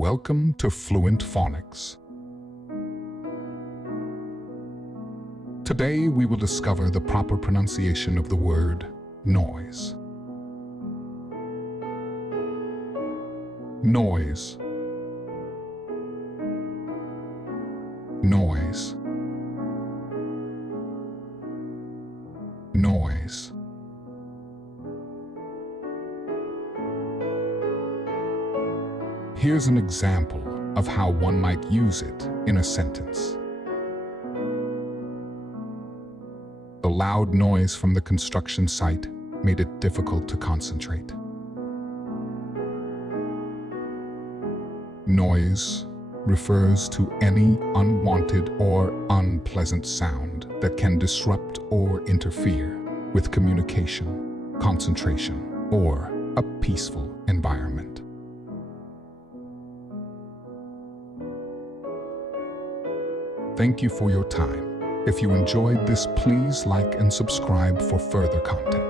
Welcome to Fluent Phonics. Today we will discover the proper pronunciation of the word noise. Noise. Noise. Noise. Here's an example of how one might use it in a sentence. The loud noise from the construction site made it difficult to concentrate. Noise refers to any unwanted or unpleasant sound that can disrupt or interfere with communication, concentration, or a peaceful environment. Thank you for your time. If you enjoyed this, please like and subscribe for further content.